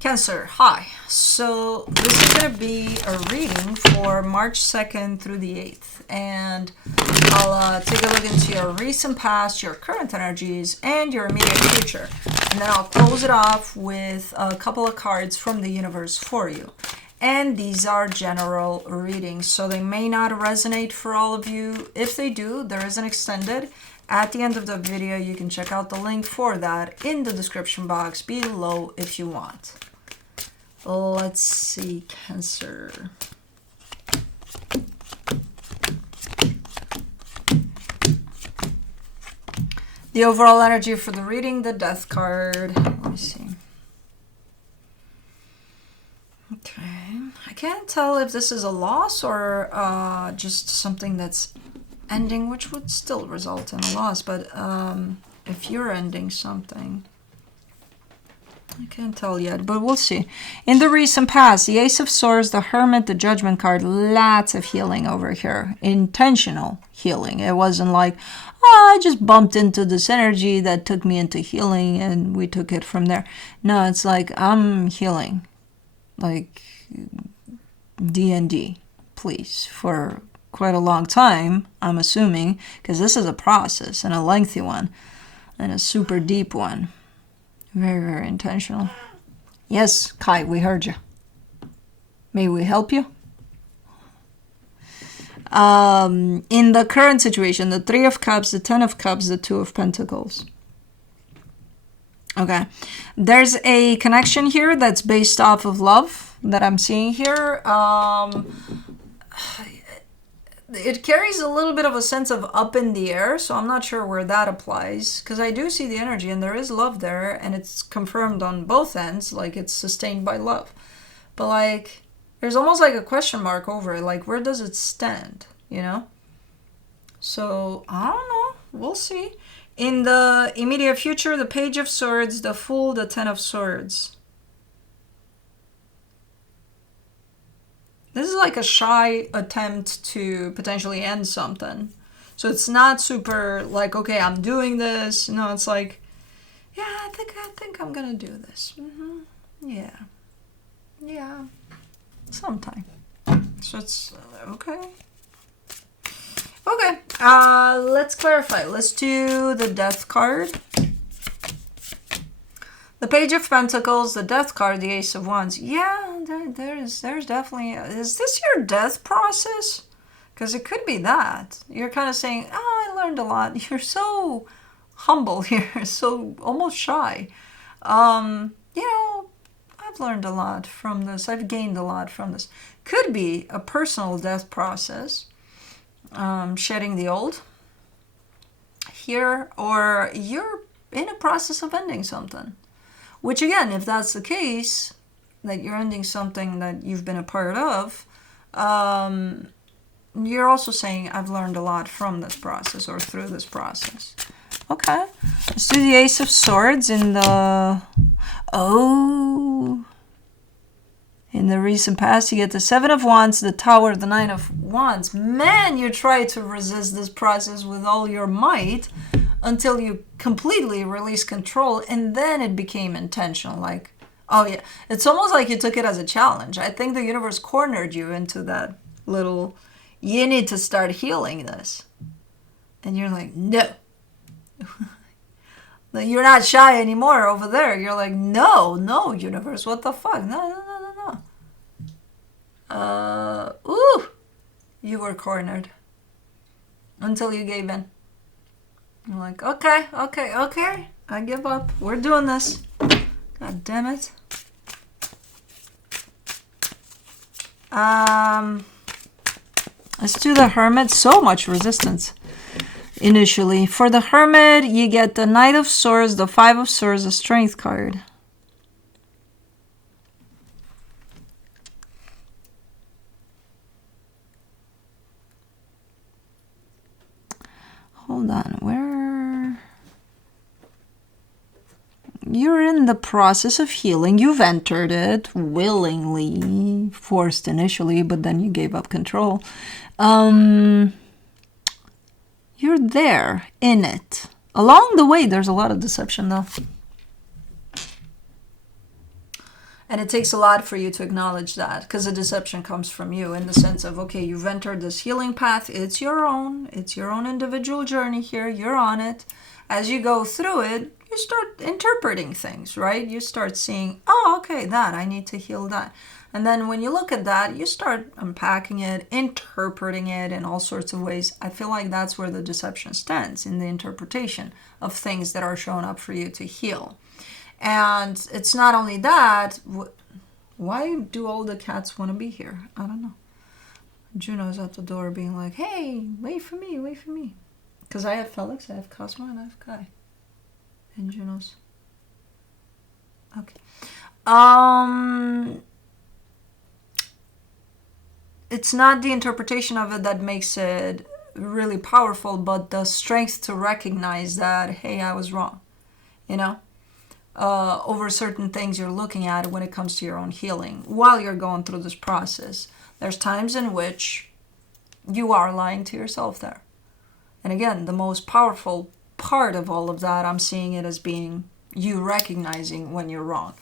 Cancer, hi. So this is going to be a reading for March 2nd through the 8th. And I'll take a look into your recent past, your current energies, and your immediate future. And then I'll close it off with a couple of cards from the universe for you. And these are general readings, so they may not resonate for all of you. If they do, there is an extended. At the end of the video, you can check out the link for that in the description box below if you want. Let's see, Cancer. The overall energy for the reading, the Death card. Let me see. Okay. I can't tell if this is a loss or just something that's ending, which would still result in a loss. But if you're ending something, I can't tell yet, but we'll see. In the recent past, the Ace of Swords, the Hermit, the Judgment card, lots of healing over here. Intentional healing. It wasn't like, oh, I just bumped into this energy that took me into healing and we took it from there. No, it's like, I'm healing. Like D&D, please, for quite a long time, I'm assuming, because this is a process and a lengthy one and a super deep one. Very, very intentional. Yes, Kai, we heard you. May we help you? In the current situation, the Three of Cups, the Ten of Cups, the Two of Pentacles. Okay. There's a connection here that's based off of love that I'm seeing here. It carries a little bit of a sense of up in the air, so I'm not sure where that applies, because I do see the energy and there is love there, and it's confirmed on both ends, like it's sustained by love. But like, there's almost like a question mark over it, like where does it stand, you know? So, I don't know, we'll see. In the immediate future, the Page of Swords, the Fool, the Ten of Swords. This is like a shy attempt to potentially end something. So it's not super like, okay, I'm doing this. No, it's like, yeah, I think I'm gonna do this. Yeah, sometime. So it's okay. Okay, let's clarify. Let's do the Death card. The Page of Pentacles, the Death card, the Ace of Wands. Yeah, there's definitely... Is this your death process? Because it could be that. You're kind of saying, oh, I learned a lot. You're so humble here, so almost shy. You know, I've learned a lot from this. I've gained a lot from this. Could be a personal death process. Shedding the old here. Or you're in a process of ending something. Which again, if that's the case, that you're ending something that you've been a part of, you're also saying, I've learned a lot from this process or through this process. Okay. Let's do the Ace of Swords in the... Oh. In the recent past, you get the Seven of Wands, the Tower, the Nine of Wands. Man, you try to resist this process with all your might until you completely release control, and then it became intentional. Like, oh yeah, it's almost like you took it as a challenge. I think the universe cornered you into that little, you need to start healing this. And you're like, no. You're not shy anymore over there. You're like, no, universe, what the fuck? No. Ooh, you were cornered until you gave in. I'm like, okay, I give up. We're doing this. God damn it. Let's do the Hermit. So much resistance initially. For the Hermit, you get the Knight of Swords, the Five of Swords, the Strength card. Hold on, where? You're in the process of healing. You've entered it willingly, forced initially, but then you gave up control. You're there, in it. Along the way, there's a lot of deception, though. And it takes a lot for you to acknowledge that, because the deception comes from you in the sense of, okay, you've entered this healing path. It's your own individual journey here. You're on it. As you go through it, you start interpreting things, right? You start seeing, oh, okay, that, I need to heal that. And then when you look at that, you start unpacking it, interpreting it in all sorts of ways. I feel like that's where the deception stands, in the interpretation of things that are showing up for you to heal. And it's not only that. Why do all the cats want to be here? I don't know. Juno's at the door being like, hey, wait for me, wait for me. Because I have Felix, I have Cosmo, and I have Kai. And Juno's. Okay. It's not the interpretation of it that makes it really powerful, but the strength to recognize that, hey, I was wrong. You know? Over certain things you're looking at when it comes to your own healing while you're going through this process. There's times in which you are lying to yourself there. And again, the most powerful part of all of that, I'm seeing it as being you recognizing when you're wrong.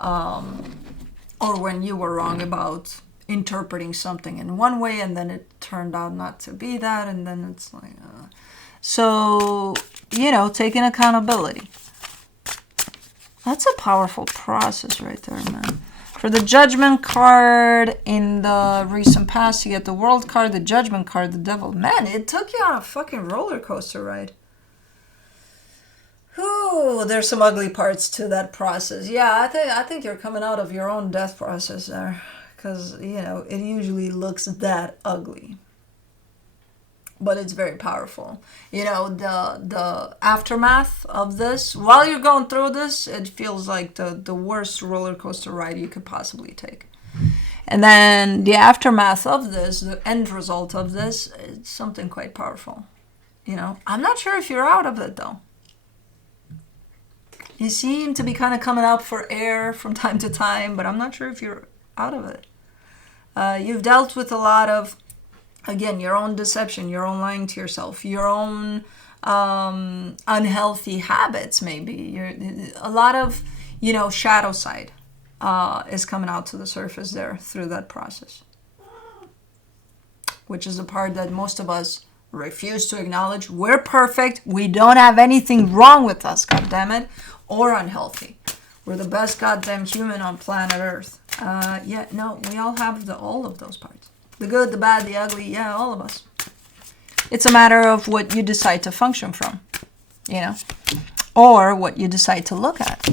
Or when you were wrong about interpreting something in one way and then it turned out not to be that. And then it's like, So, taking accountability. That's a powerful process right there, man. For the Judgment card in the recent past, you get the World card, the Judgment card, the Devil. Man, it took you on a fucking roller coaster ride. Ooh, there's some ugly parts to that process. Yeah, I think you're coming out of your own death process there. Because, it usually looks that ugly. But it's very powerful. The aftermath of this, while you're going through this, it feels like the worst roller coaster ride you could possibly take. And then the aftermath of this, the end result of this, it's something quite powerful. I'm not sure if you're out of it, though. You seem to be kind of coming up for air from time to time, but I'm not sure if you're out of it. You've dealt with a lot of, again, your own deception, your own lying to yourself, your own unhealthy habits, maybe. A lot of, shadow side is coming out to the surface there through that process. Which is the part that most of us refuse to acknowledge. We're perfect. We don't have anything wrong with us, goddammit, or unhealthy. We're the best goddamn human on planet Earth. We all have all of those parts. The good, the bad, the ugly, yeah, all of us. It's a matter of what you decide to function from, or what you decide to look at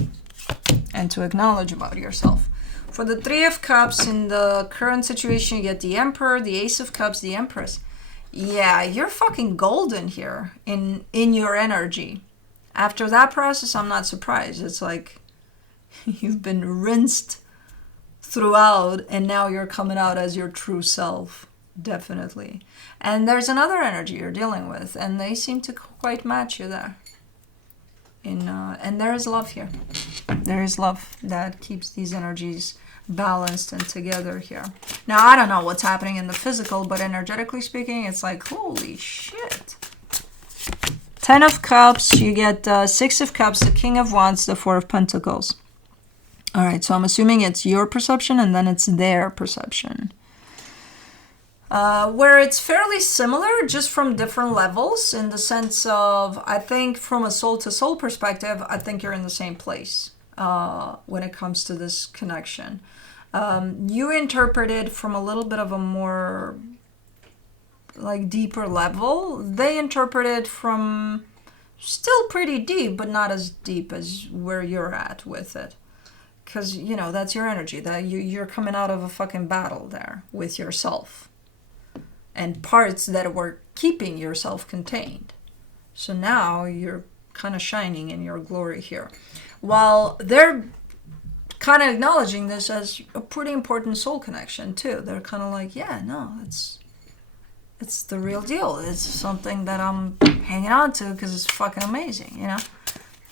and to acknowledge about yourself. For the Three of Cups, in the current situation, you get the Emperor, the Ace of Cups, the Empress. Yeah, you're fucking golden here in your energy. After that process, I'm not surprised. It's like you've been rinsed throughout, and now you're coming out as your true self, definitely. And there's another energy you're dealing with, and they seem to quite match you there. And there is love here. There is love that keeps these energies balanced and together here. Now, I don't know what's happening in the physical, but energetically speaking, it's like, holy shit. 10 of Cups, you get 6 of Cups, the King of Wands, the 4 of Pentacles. All right, so I'm assuming it's your perception and then it's their perception. Where it's fairly similar, just from different levels, in the sense of, I think from a soul-to-soul perspective, I think you're in the same place when it comes to this connection. You interpret it from a little bit of a more, deeper level. They interpret it from still pretty deep, but not as deep as where you're at with it. Because, that's your energy. That you're coming out of a fucking battle there with yourself. And parts that were keeping yourself contained. So now you're kind of shining in your glory here. While they're kind of acknowledging this as a pretty important soul connection too. They're kind of like, yeah, no, it's the real deal. It's something that I'm hanging on to because it's fucking amazing,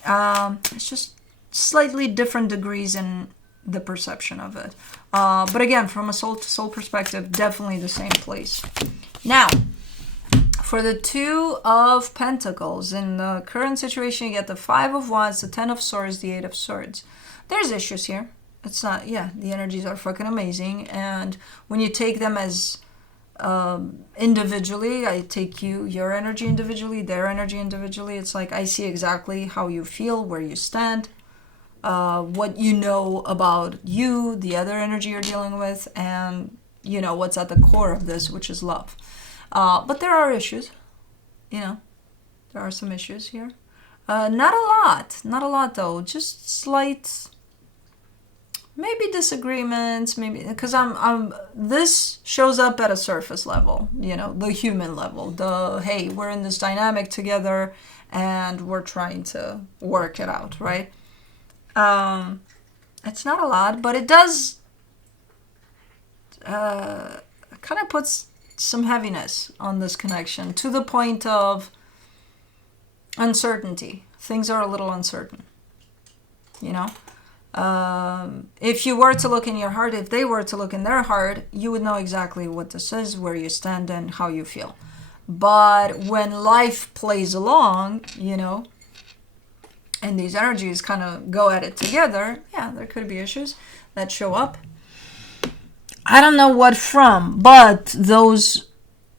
It's just slightly different degrees in the perception of it. But again, from a soul-to-soul perspective, definitely the same place. Now, for the Two of Pentacles, in the current situation, you get the 5 of Wands, the 10 of Swords, the 8 of Swords. There's issues here. It's not, yeah, the energies are fucking amazing. And when you take them as individually, I take your energy individually, their energy individually. It's like I see exactly how you feel, where you stand, what you know about you, the other energy you're dealing with, and what's at the core of this, which is love. But there are issues, there are some issues here. Not a lot though, just slight, maybe disagreements, maybe because I'm this shows up at a surface level, the human level, the hey, we're in this dynamic together and we're trying to work it out, right? It's not a lot, but it does kind of puts some heaviness on this connection to the point of uncertainty. Things are a little uncertain, if you were to look in your heart, if they were to look in their heart, you would know exactly what this is, where you stand, and how you feel. But when life plays along, and these energies kind of go at it together, yeah, there could be issues that show up. I don't know what from, but those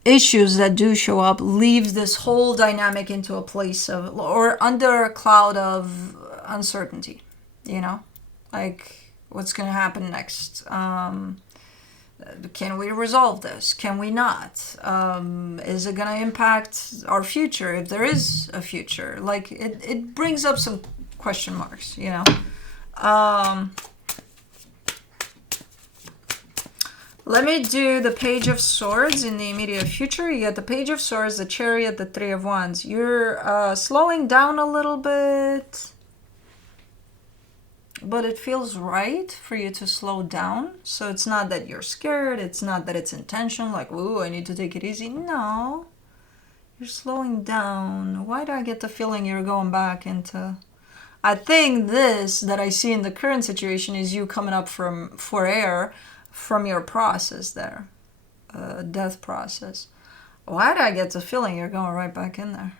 issues that do show up leave this whole dynamic into a place of, or under a cloud of uncertainty, like what's going to happen next. Can we resolve this? Can we not? Is it going to impact our future, if there is a future? Like it brings up some question marks, Let me do the Page of Swords in the immediate future. You get the Page of Swords, the Chariot, the Three of Wands. You're slowing down a little bit, but it feels right for you to slow down. So it's not that you're scared. It's not that it's intention, like, ooh, I need to take it easy. No, you're slowing down. Why do I get the feeling you're going back into... I think this that I see in the current situation is you coming up for air from your process there, death process. Why do I get the feeling you're going right back in there?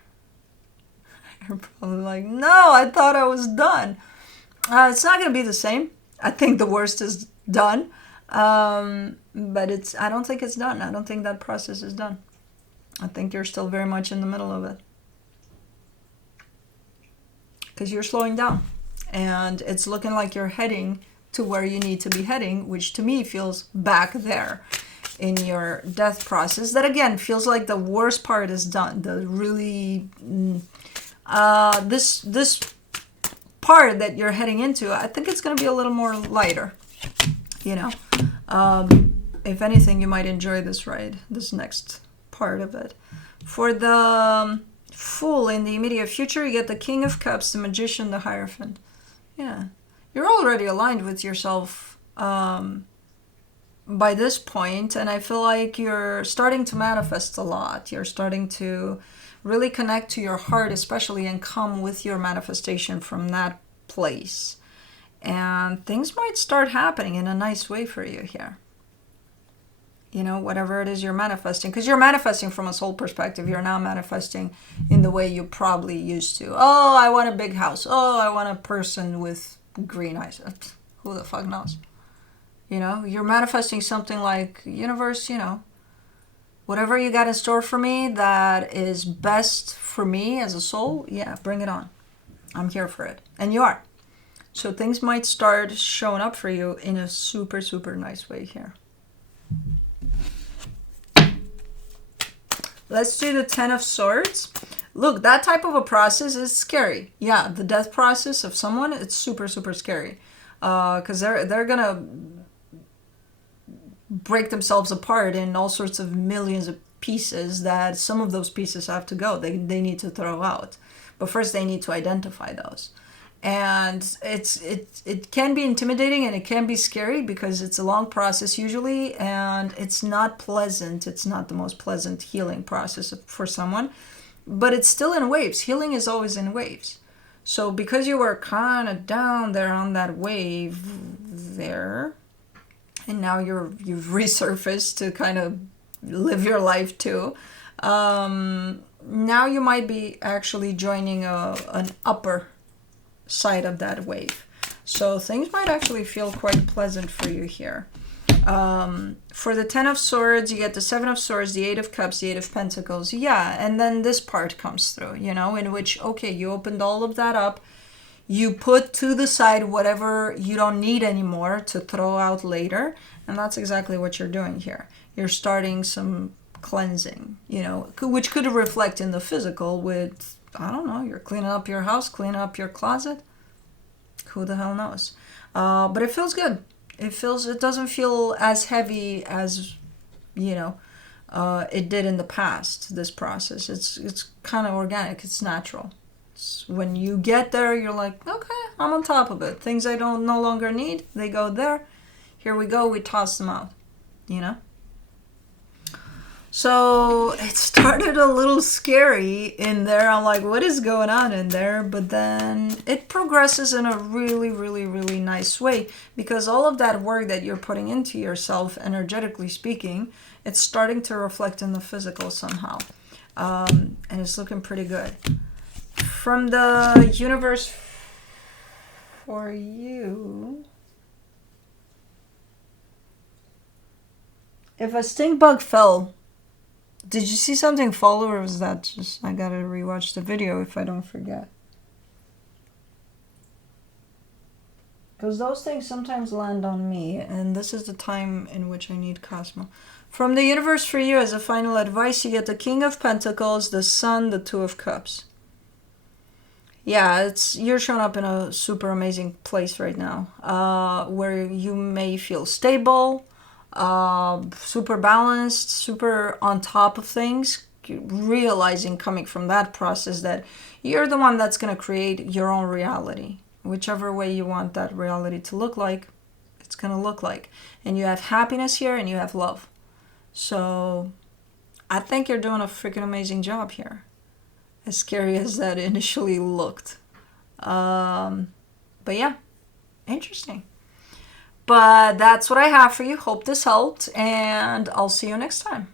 You're probably like, no, I thought I was done. It's not going to be the same. I think the worst is done. But I don't think it's done. I don't think that process is done. I think you're still very much in the middle of it. Because you're slowing down. And it's looking like you're heading to where you need to be heading, which to me feels back there in your death process. That again feels like the worst part is done. The really this part that you're heading into, I think it's going to be a little more lighter. If anything, you might enjoy this ride, this next part of it. For the Fool in the immediate future, you get the King of Cups, the Magician, the Hierophant. Yeah. You're already aligned with yourself by this point, and I feel like you're starting to manifest a lot. You're starting to really connect to your heart, especially, and come with your manifestation from that place. And things might start happening in a nice way for you here. Whatever it is you're manifesting, because you're manifesting from a soul perspective. You're not manifesting in the way you probably used to. Oh, I want a big house. Oh, I want a person with green eyes. Who the fuck knows? You're manifesting something like, universe, whatever you got in store for me that is best for me as a soul, yeah, bring it on. I'm here for it. And you are. So things might start showing up for you in a super, super nice way here. Let's do the Ten of Swords. Look, that type of a process is scary. Yeah, the death process of someone, it's super, super scary. Because they're going to break themselves apart in all sorts of millions of pieces that some of those pieces have to go. They need to throw out. But first they need to identify those. And it can be intimidating and it can be scary because it's a long process usually, and it's not pleasant. It's not the most pleasant healing process for someone, but it's still in waves. Healing is always in waves. So because you were kind of down there on that wave there, and now you've resurfaced to kind of live your life too, now you might be actually joining an upper side of that wave. So things might actually feel quite pleasant for you here. For the 10 of Swords, you get the 7 of Swords, the 8 of Cups, the 8 of Pentacles. Yeah, and then this part comes through, you know, in which, okay, you opened all of that up. You put to the side whatever you don't need anymore to throw out later. And that's exactly what you're doing here. You're starting some cleansing, you know, which could reflect in the physical with, I don't know, you're cleaning up your house, cleaning up your closet. Who the hell knows? But it feels good. It doesn't feel as heavy as, you know, it did in the past, this process. It's kind of organic. It's natural. When you get there, you're like, okay, I'm on top of it. Things I don't no longer need, they go there. Here we go, we toss them out, you know? So it started a little scary in there. I'm like, what is going on in there? But then it progresses in a really, really, really nice way, because all of that work that you're putting into yourself, energetically speaking, it's starting to reflect in the physical somehow. And it's looking pretty good. From the universe for you, if a stink bug fell, did you see something fall, or was that just, I gotta rewatch the video if I don't forget? Because those things sometimes land on me, and this is the time in which I need Cosmo. From the universe for you, as a final advice, you get the King of Pentacles, the Sun, the Two of Cups. Yeah, you're showing up in a super amazing place right now, where you may feel stable, super balanced, super on top of things, realizing coming from that process that you're the one that's going to create your own reality. Whichever way you want that reality to look like, it's going to look like. And you have happiness here and you have love. So I think you're doing a freaking amazing job here. As scary as that initially looked. But yeah, interesting. But that's what I have for you. Hope this helped, and I'll see you next time.